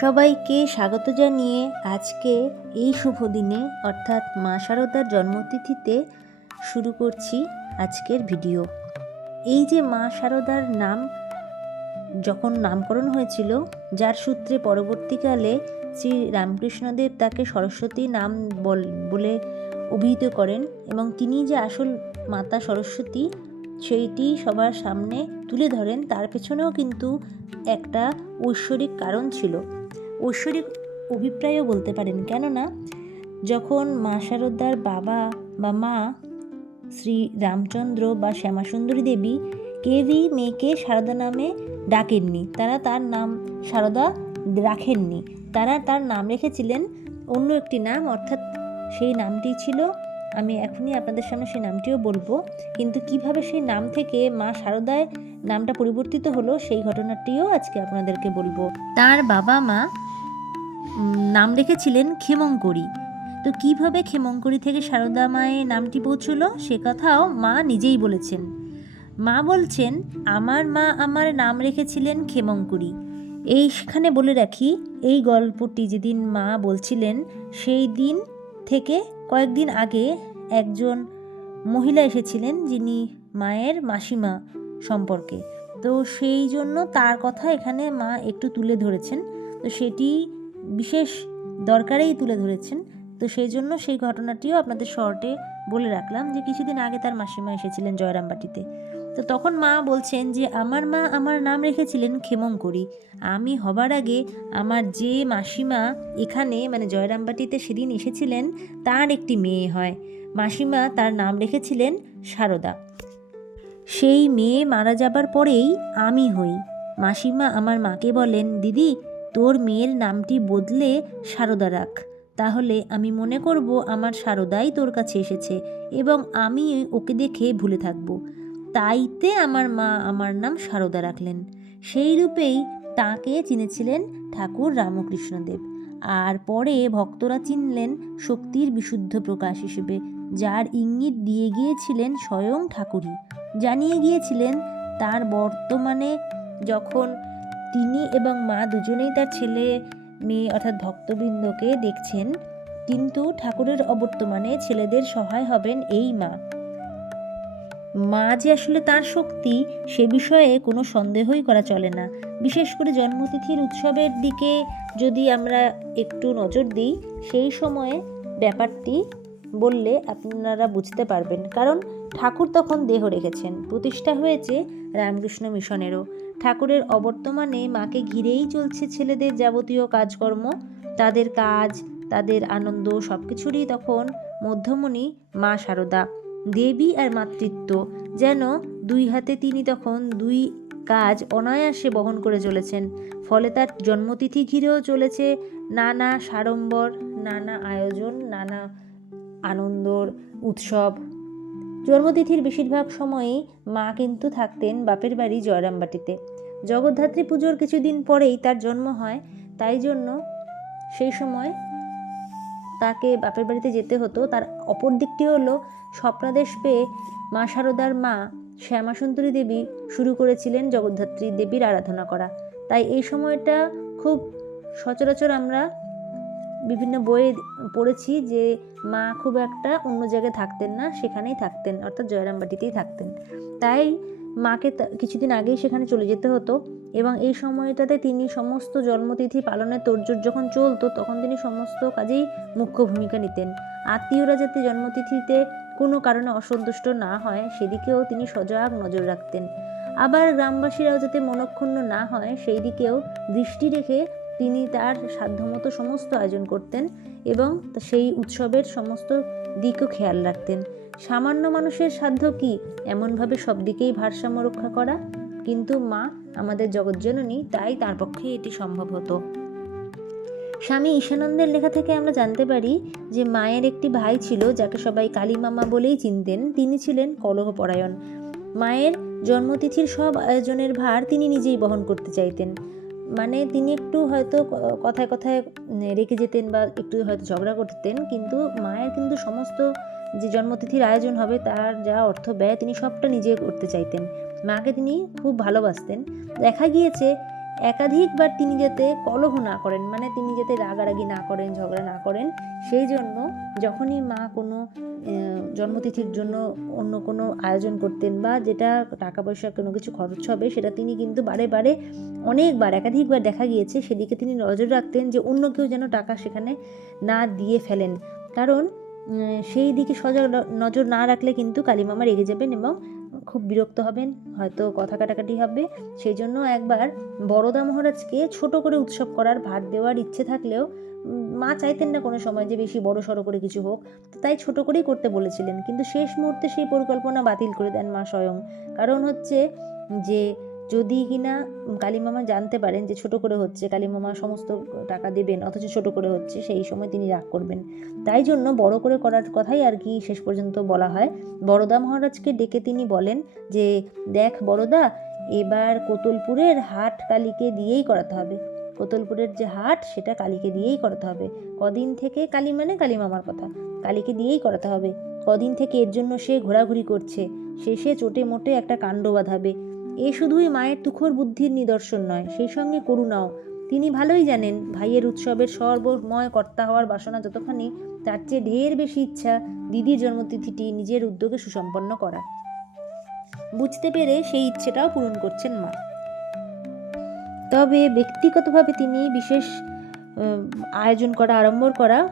সবাইকে স্বাগত জানিয়ে আজকে এই শুভ দিনে, অর্থাৎ মা শারদার জন্মতিথিতে শুরু করছি আজকের ভিডিও। এই যে মা শারদার নাম, যখন নামকরণ হয়েছিল, যার সূত্রে পরবর্তীকালে শ্রী রামকৃষ্ণদেব তাকে সরস্বতী নাম বল- অভিহিত করেন এবং তিনি যে আসল মাতা সরস্বতী, সেইটি সবার সামনে তুলে ধরেন, তার পেছনেও কিন্তু একটা ঐশ্বরিক কারণ ছিল। ঐশ্বরিক অভিপ্রায়ও বলতে পারেন। কেননা, যখন মা শারদার বাবা বা মা শ্রী রামচন্দ্র বা শ্যামাসুন্দরী দেবী কেউই মেয়েকে সারদা নামে ডাকেননি, তারা তার নাম সারদা রাখেননি। তারা তার নাম রেখেছিলেন অন্য একটি নাম, অর্থাৎ সেই নামটি ছিল আমি এখনই আপনাদের সামনে সেই নামটিও বলব। কিন্তু কীভাবে সেই নাম থেকে মা শারদায় নামটা পরিবর্তিত হলো, সেই ঘটনাটিও আজকে আপনাদেরকে বলব। তার বাবা মা নাম রেখেছিলেন ক্ষেমঙ্করী তো কীভাবে ক্ষেমঙ্করী থেকে সারদা মায়ের নামটি পৌঁছলো, সে কথাও মা নিজেই বলেছেন। মা বলছেন, আমার মা আমার নাম রেখেছিলেন ক্ষেমঙ্করী এইখানে বলে রাখি, এই গল্পটি যেদিন মা বলছিলেন, সেই দিন থেকে কয়েকদিন আগে একজন মহিলা এসেছিলেন যিনি মায়ের মাসিমা সম্পর্কে। তো সেই জন্য তার কথা এখানে মা একটু তুলে ধরেছেন। তো সেটি বিশেষ দরকারেই তুলে ধরেছেন। তো সেই জন্য সেই ঘটনাটিও আপনাদের শর্টে বলে রাখলাম যে কিছুদিন আগে তার মাসিমা এসেছিলেন জয়রামবাটিতে। তো তখন মা বলছেন যে, আমার মা আমার নাম রেখেছিলেন ক্ষেমঙ্করী আমি হবার আগে আমার যে মাসিমা এখানে মানে জয়রামবাটিতে সেদিন এসেছিলেন, তার একটি মেয়ে হয়। মাসিমা তার নাম রেখেছিলেন সারদা। সেই মেয়ে মারা যাবার পরেই আমি হই। মাসিমা আমার মাকে বলেন, দিদি, তোর মেয়ের নামটি বদলে সারদা রাখ। তাহলে আমি মনে করব আমার সারদাই তোর কাছে এসেছে এবং আমি ওকে দেখে ভুলে থাকব। তাইতে আমার মা আমার নাম সারদা রাখলেন। সেই রূপেই তাকে চিনেছিলেন ঠাকুর রামকৃষ্ণদেব। আর পরে ভক্তরা চিনলেন শক্তির বিশুদ্ধ প্রকাশ হিসেবে। যার ইঙ্গিত দিয়ে গিয়েছিলেন স্বয়ং ঠাকুরই। জানিয়ে গিয়েছিলেন, তার বর্তমানে যখন তিনি এবং মা দুজনেই তার ছেলে, মেয়ে অর্থাৎ ভক্তবৃন্দকে দেখছেন, কিন্তু ঠাকুরের অবর্তমানে ছেলেদের সহায় হবেন এই মা। মা যে আসলে তার শক্তি, সে বিষয়ে কোনো সন্দেহই করা চলে না। বিশেষ করে জন্মতিথির উৎসবের দিকে যদি আমরা একটু নজর দিই, সেই সময়ে ব্যাপারটি বললে আপনারা বুঝতে পারবেন। কারণ ঠাকুর তখন দেহ রেখেছেন। প্রতিষ্ঠা হয়েছে রামকৃষ্ণ মিশনেরও। ঠাকুরের অবর্তমানে মাকে ঘিরেই চলছে ছেলেদের যাবতীয় কাজকর্ম। তাদের কাজ, তাদের আনন্দ সব কিছুরই তখন মধ্যমণি মা সারদা। দেবী আর মাতৃত্ব। যেন দুই হাতে তিনি তখন দুই কাজ অনায়াসে বহন করে চলেছেন। ফলে তার জন্মতিথি ঘিরেও চলেছে নানা সাড়ম্বর, নানা আয়োজন, নানা আনন্দর উৎসব। জন্মতিথির বেশিরভাগ সময়ই মা কিন্তু থাকতেন বাপের বাড়ি জয়রামবাটিতে। জগদ্ধাত্রী পুজোর কিছুদিন পরেই তার জন্ম হয়, তাই জন্য সেই সময় তাকে বাপের বাড়িতে যেতে হতো। তার অপর দিকটি হলো, স্বপ্নাদেশ পেয়ে মা শারদার মা শ্যামাসুন্দরী দেবী শুরু করেছিলেন জগদ্ধাত্রী দেবীর আরাধনা করা। তাই এই সময়টা খুব সচরাচর আমরা বিভিন্ন বইয়ে পড়েছি যে মা খুব একটা অন্য জায়গায় থাকতেন না, সেখানেই থাকতেন, অর্থাৎ জয়রামবাটিতেই থাকতেন। তাই মাকে কিছুদিন আগেই সেখানে চলে যেতে হতো এবং এই সময়টাতে তিনি সমস্ত জন্মতিথি পালনের তোড়জোড় যখন চলতো, তখন তিনি সমস্ত কাজেই মুখ্য ভূমিকা নিতেন। আত্মীয়রা যাতে জন্মতিথিতে কোনো কারণে অসন্তুষ্ট না হয়, সেদিকেও তিনি সজাগ নজর রাখতেন। আবার গ্রামবাসীরাও যাতে মনক্ষুণ্ণ না হয় সেই দিকেও দৃষ্টি রেখে তিনি তার সাধ্যমতো সমস্ত আয়োজন করতেন এবং সেই উৎসবের সমস্ত দিকও খেয়াল রাখতেন। সামান্য মানুষের সাধ্য কি এমনভাবে সব দিকেই ভারসাম্য রক্ষা করা? কিন্তু মা, আমাদের জগজ্জননী তাই তার পক্ষে এটি সম্ভব হতো। স্বামী ঈশানন্দের লেখা থেকে আমরা জানতে পারি যে মায়ের একটি ভাই ছিল যাকে সবাই কালী মামা বলেই চিনতেন। তিনি ছিলেন কলহপরায়ণ। মায়ের জন্মতিথির সব আয়োজনের ভার তিনি নিজেই বহন করতে চাইতেন। মানে তিনি একটু হয়তো কথায় কথায় রেখে যেতেন বা একটু হয়তো ঝগড়া করতেন, কিন্তু মায়ের কিন্তু সমস্ত যে জন্মতিথির আয়োজন হবে তার যা অর্থ ব্যয় তিনি সবটা নিজে করতে চাইতেন। মাকে তিনি খুব ভালোবাসতেন। দেখা গিয়েছে একাধিকবার তিনি যাতে কলহ না করেন মানে তিনি যাতে রাগারাগি না করেন, ঝগড়া না করেন, সেই জন্য যখনই মা কোনো জন্মতিথির জন্য অন্য কোনো আয়োজন করতেন বা যেটা টাকা পয়সা কোনো কিছু খরচ হবে, সেটা তিনি কিন্তু বারে বারে অনেকবার, একাধিকবার দেখা গিয়েছে, সেদিকে তিনি নজর রাখতেন যে অন্য কেউ যেন টাকা সেখানে না দিয়ে ফেলেন। কারণ সেই দিকে সজাগ, নজর না রাখলে কিন্তু কালীমামা রেগে যাবেন এবং খুব বিরক্ত হবেন, হয়তো কথা কাটাকাটি হবে। সেই জন্য একবার বড়দা মহারাজকে ছোট করে উৎসব করার ভার দেওয়ার ইচ্ছে থাকলেও মা চাইতেন না কোনো সময় যে বেশি বড় সড়ো করে কিছু হোক। তাই ছোট করেই করতে বলেছিলেন। কিন্তু শেষ মুহূর্তে সেই পরিকল্পনা বাতিল করে দেন মা স্বয়ং। কারণ হচ্ছে যে যদি কিনা কালীমামা জানতে পারেন যে ছোট করে হচ্ছে কালীমামা সমস্ত টাকা দেবেন, অথচ ছোট করে হচ্ছে সেই সময় তিনি রাগ করবেন। তাই জন্য বড় করে করার কথাই আর কি শেষ পর্যন্ত বলা হয়। বড়দা মহারাজকে ডেকে তিনি বলেন যে, দেখ বড়দা, এবার কোতলপুরের হাট কালীকে দিয়েই করাতে হবে। কোতলপুরের যে হাট, সেটা কালীকে দিয়েই করাতে হবে। কদিন থেকে কালী মানে কালী মামার কথা। কালীকে দিয়েই করাতে হবে। কদিন থেকে এর জন্য সে ঘোরাঘুরি করছে। শেষে চোটে মোটে একটা কাণ্ড বাঁধাবে। এ শুধুই মায়ের তুখর বুদ্ধির নিদর্শন নয়, সেই সঙ্গে করুণাও। তিনি ভালোই জানেন, ভাইয়ের উৎসবের সর্বময় কর্তা হওয়ার বাসনা যতখানি, তার চেয়ে ঢের বেশি ইচ্ছা দিদির জন্মতিথিটি নিজের উদ্যোগে সুসম্পন্ন করা। বুঝতে পেরে সেই ইচ্ছেটাও পূরণ করছেন মা। তবে ব্যক্তিগতভাবে তিনি বিশেষ আয়োজন করা, আড়ম্বর করা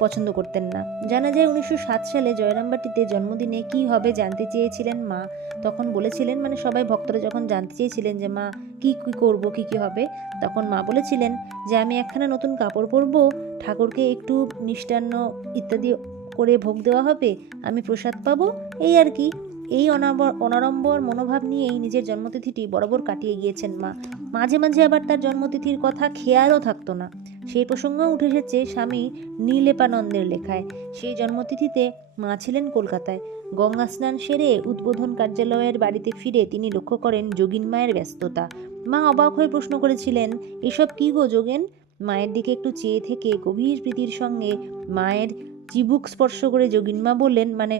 পছন্দ করতেন না। জানা যায় উনিশশো সাত সালে জয়রামবাটিতে জন্মদিনে কি হবে জানতে চেয়েছিলেন মা। তখন বলেছিলেন মানে সবাই ভক্তরা যখন জানতে চেয়েছিলেন যে মা কি কি করব, কি কি হবে, তখন মা বলেছিলেন যে, আমি একখানা নতুন কাপড় পরবো, ঠাকুরকে একটু মিষ্টান্ন ইত্যাদি করে ভোগ দেওয়া হবে, আমি প্রসাদ পাবো। এই আর কি। এই অনাবর, অনাড়ম্বর মনোভাব নিয়েই নিজের জন্মতিথিটি বরাবর কাটিয়ে গিয়েছেন মা। মাঝে মাঝে আবার তার জন্মতিথির কথা খেয়ালও থাকতো না। সেই প্রসঙ্গও উঠে এসেছে স্বামী নীলেপানন্দের লেখায়। সেই জন্মতিথিতে মা ছিলেন কলকাতায়। গঙ্গা স্নান সেরে উদ্বোধন কার্যালয়ের বাড়িতে ফিরে তিনি লক্ষ্য করেন যোগিন মায়ের ব্যস্ততা। মা অবাক হয়ে প্রশ্ন করেছিলেন, এসব কি গো যোগেন? মায়ের দিকে একটু চেয়ে থেকে গভীর প্রীতির সঙ্গে মায়ের চিবুক স্পর্শ করে যোগিনমা বললেন মানে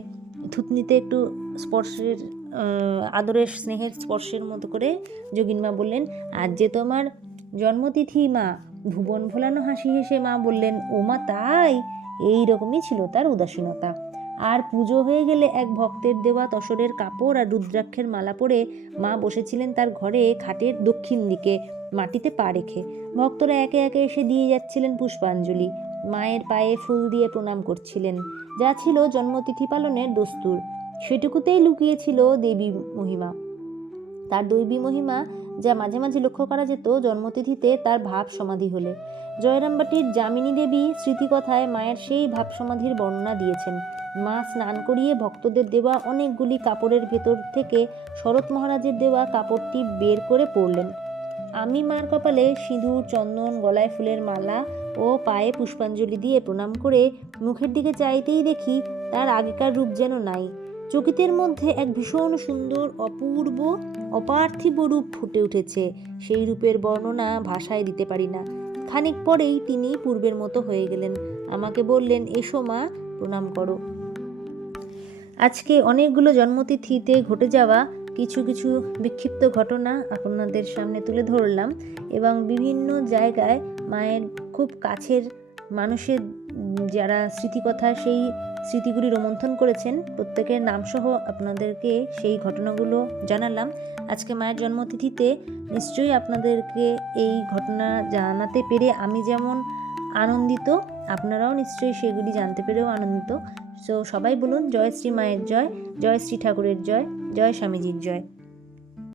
থুতনিতে একটু স্পর্শের আদরের স্নেহের স্পর্শের মতো করে? যোগিনমা বললেন, আজ যে তোমার জন্মতিথি মা ভুবন ভোলানো হাসি হেসে মা বললেন ও মা তাই? এই রকমই ছিল তার উদাসীনতা। আর পুজো হয়ে গেলে এক ভক্তের দেওয়া তসরের কাপড় আর রুদ্রাক্ষের মালা পরে মা বসেছিলেন তার ঘরে খাটের দক্ষিণ দিকে, মাটিতে পা রেখে। ভক্তরা একে একে এসে দিয়ে যাচ্ছিলেন পুষ্পাঞ্জলি। মায়ের পায়ে ফুল দিয়ে প্রণাম করছিলেন। যা ছিল জন্মতিথি পালনের দস্তুর। সেটুকুতেই লুকিয়েছিল দেবী মহিমা। তার দৈবী মহিমা যা মাঝে মাঝে লক্ষ্য করা যেত জন্মতিথিতে তার ভাব সমাধি হলে। জয়রামবাটির যামিনী দেবী স্মৃতিকথায় মায়ের সেই ভাব সমাধির বর্ণনা দিয়েছেন। মা স্নান করিয়ে ভক্তদের দেওয়া অনেকগুলি কাপড়ের ভেতর থেকে শরৎ মহারাজের দেওয়া কাপড়টি বের করে পরলেন। আমি মার কপালে সিঁদুর, চন্দন, গলায় ফুলের মালা ও পায়ে পুষ্পাঞ্জলি দিয়ে প্রণাম করে মুখের দিকে চাইতেই দেখি তার আগেকার রূপ যেন নাই। চকিতের মধ্যে এক ভীষণ সুন্দর, অপূর্ব, অপার্থিব রূপ ফুটে উঠেছে। সেই রূপের বর্ণনা ভাষায় দিতে পারি না। খানিক পরেই তিনি পূর্বের মতো হয়ে গেলেন। আমাকে বললেন, এসো মা, প্রণাম করো। আজকে অনেকগুলো জন্মতিথিতে ঘটে যাওয়া কিছু কিছু বিক্ষিপ্ত ঘটনা আপনাদের সামনে তুলে ধরলাম এবং বিভিন্ন জায়গায় মায়ের খুব কাছের মানুষের যারা স্মৃতিকথা সেই স্মৃতিগুলি রোমন্থন করেছেন, প্রত্যেকের নামসহ আপনাদেরকে সেই ঘটনাগুলো জানালাম। আজকে মায়ের জন্মতিথিতে নিশ্চয়ই আপনাদেরকে এই ঘটনা জানাতে পেরে আমি যেমন আনন্দিত, আপনারাও নিশ্চয়ই সেগুলি জানতে পেরেও আনন্দিত। সো সবাই বলুন, জয় শ্রী মায়ের জয় জয় শ্রী ঠাকুরের জয় জয় স্বামীজির জয়।